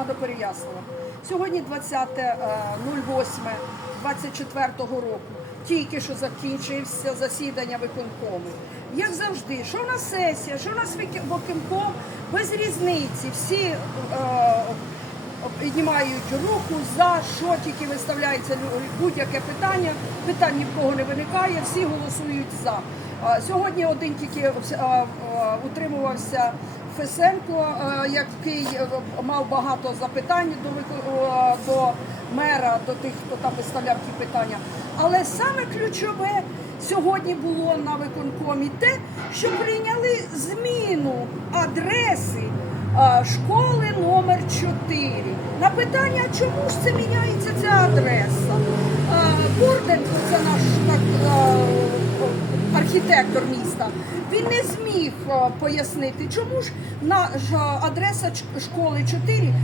громада Переяслава. Сьогодні 20.08.24 року. Тільки що закінчився засідання виконкому. Як завжди, що в нас сесія, що в нас виконком, без різниці. Всі е, піднімають руку за що тільки виставляється лю- будь-яке питання. Питань ні в кого не виникає, всі голосують за. Сьогодні один тільки е, е, утримувався Фесенко, е, який мав багато запитань до до мера, до тих, хто там виставляв ті питання. Але саме ключове сьогодні було на виконкомі те, що прийняли зміну адреси школи номер 4. На питання, чому ж це міняється ця адреса? Бурденко, це наш архітектор міста, він не зміг пояснити, чому ж наша адреса школи 4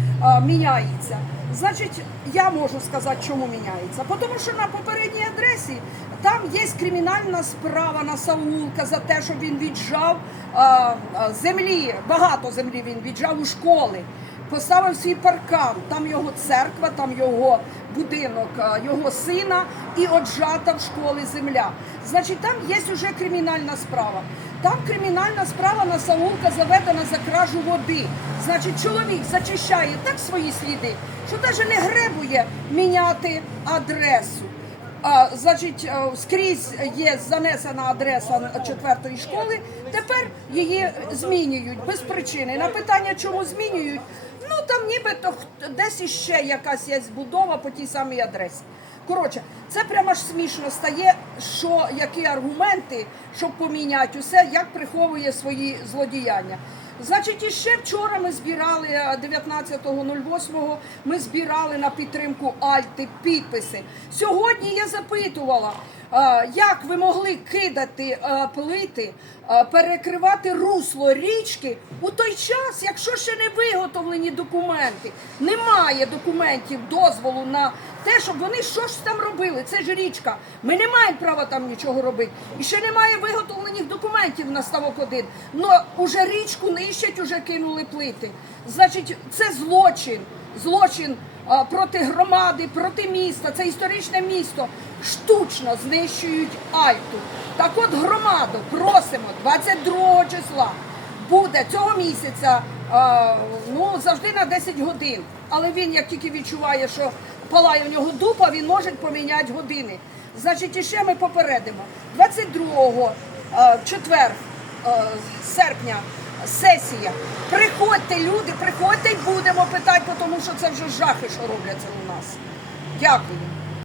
міняється. Значить, я можу сказати, чому міняється. Тому що на попередній адресі там є кримінальна справа на Саулка за те, що він віджав землі, багато землі він віджав у школи. Поставив свій паркан, там його церква, там його будинок, його сина і отжата в школи земля. Значить, там є вже кримінальна справа. Там кримінальна справа на Саулка заведена за кражу води. Значить, чоловік зачищає так свої сліди, що навіть не гребує міняти адресу. А, значить, е, скрізь є занесена адреса четвертої школи. Тепер її змінюють без причини. На питання, чому змінюють? Ну там нібито десь іще якась є збудова по тій самій адресі. Коротше, це прямо ж смішно стає, що які аргументи, щоб поміняти усе, як приховує свої злодіяння. Значить, іще вчора ми збирали е, 19.08 ми збирали на підтримку Альти підписи. Сьогодні я запитувала, як ви могли кидати плити, перекривати русло річки у той час, якщо ще не виготовлені документи. Немає документів дозволу на те, щоб вони що ж там робили. Це ж річка. Ми не маємо права там нічого робити. І ще немає виготовлених документів на ставок 1. Но уже річку нищать, уже кинули плити. Значить, це злочин. Злочин а, проти громади, проти міста. Це історичне місто. Штучно знищують Альту. Так от громаду просимо 22 числа буде цього місяця а, ну завжди на 10 годин. Але він, як тільки відчуває, що палає в нього дупа, він може поміняти години. Значить, іще ми попередимо. 22-го, четвер, серпня, сесія. Приходьте, люди, приходьте і будемо питати, тому що це вже жахи, що робляться у нас. Дякую.